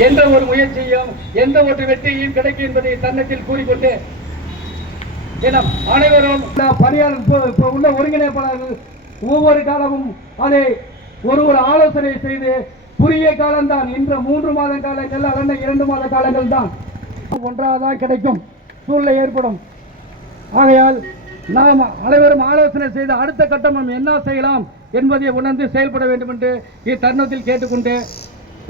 எந்த ஒரு முயற்சியும் எந்த ஒரு வெற்றியும் கிடைக்கும் என்பதை தன்னத்தில் கூறிக்கொண்டு அனைவரும் இந்த பணியாளர் இப்போ உள்ள ஒருங்கிணைப்பாளர்கள் ஒவ்வொரு காலமும் அதை ஒரு ஒரு ஆலோசனை செய்து குறுகிய காலம்தான் இன்று மூன்று மாத காலங்கள் அல்ல இரண்டு மாத காலங்கள் தான் ஒன்றாக தான் கிடைக்கும் சூழ்நிலை ஏற்படும். ஆகையால் நாம் அனைவரும் ஆலோசனை செய்து அடுத்த கட்டம் நாம் என்ன செய்யலாம் என்பதை உணர்ந்து செயல்பட வேண்டும் என்று இத்தருணத்தில் கேட்டுக்கொண்டு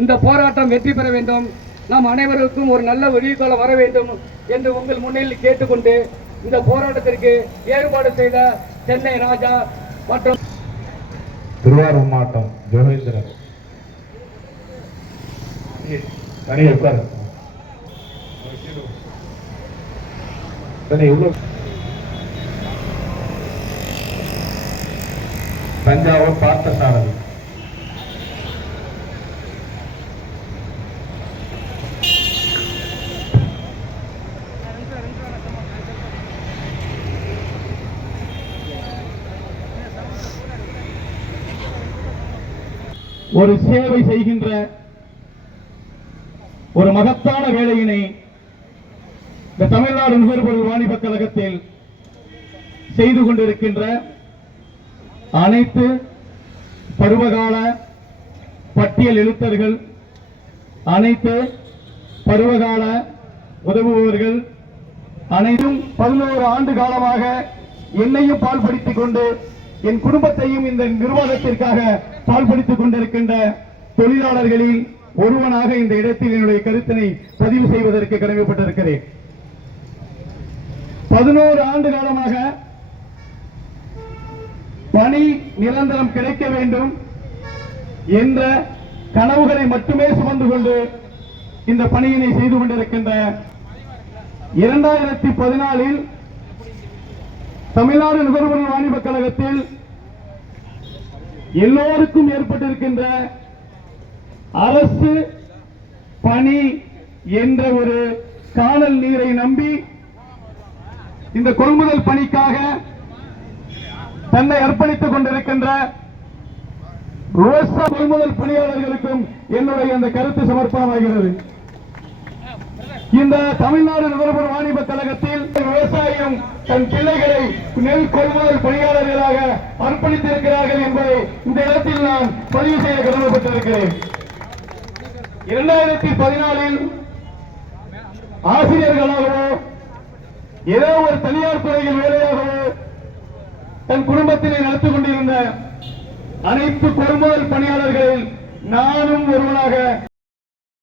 இந்த போராட்டம் வெற்றி பெற வேண்டும். நாம் அனைவருக்கும் ஒரு நல்ல விடிவுகாலம் வர வேண்டும் என்று உங்கள் முன்னில் கேட்டுக்கொண்டு இந்த போராட்டத்திற்கு ஏற்பாடு செய்த சென்னை ராஜா மற்றும் திருவாரூர் மாவட்டம் ஜோகேந்திரன். தனியாக உட்காரு. தனி உள்ள தஞ்சாவூர் பார்த்தசாரதி ஒரு சேவை செய்கின்ற ஒரு மகத்தான வேலையினை இந்த தமிழ்நாடு நுகர்பொருள் வாணிப கழகத்தில் செய்து கொண்டிருக்கின்ற அனைத்து பருவகால பட்டியல் எழுத்தர்கள் அனைத்து பருவகால உதவுபவர்கள் அனைத்தும் பதினோரு ஆண்டு காலமாக என்னையும் பால்படுத்திக் கொண்டு என் குடும்பத்தையும் இந்த நிர்வாகத்திற்காக பால்படுத்திக் கொண்டிருக்கின்ற தொழிலாளர்களில் ஒருவனாக இந்த இடத்தில் என்னுடைய கருத்தினை பதிவு செய்வதற்கு கடமைப்பட்டிருக்கிறேன். பதினோரு ஆண்டு காலமாக பணி நிரந்தரம் கிடைக்க வேண்டும் என்ற கனவுகளை மட்டுமே சுமந்து கொண்டு இந்த பணியினை செய்து கொண்டிருக்கின்ற இரண்டாயிரத்தி பதினாலில் தமிழ்நாடு நுகர்வோர் வாணிப கழகத்தில் எல்லோருக்கும் ஏற்பட்டிருக்கின்ற அரசு பணி என்ற ஒரு காணல் நீரை நம்பி இந்த கொள்முதல் பணிக்காக தன்னை அர்ப்பணித்துக் கொண்டிருக்கின்ற ரோசா கொள்முதல் பணியாளர்களுக்கும் என்னுடைய அந்த கருத்து சமர்ப்பணமாகிறது. இந்த தமிழ்நாடு நுகர்வோர் வாணிப கழகத்தில் விவசாயம் தன் பிள்ளைகளை நெல் கொள்முதல் பணியாளர்களாக அர்ப்பணித்திருக்கிறார்கள் என்பதை இந்த இடத்தில் நான் பதிவு செய்ய கடமைப்பட்டிருக்கிறேன். இரண்டாயிரத்தி பதினாலில் ஆசிரியர்களாகவோ ஏதோ ஒரு தனியார் துறையில் வேலையாகவோ தன் குடும்பத்தினை நடத்திக் கொண்டிருந்த அனைத்து கொள்முதல் பணியாளர்களில் நானும் ஒருவனாக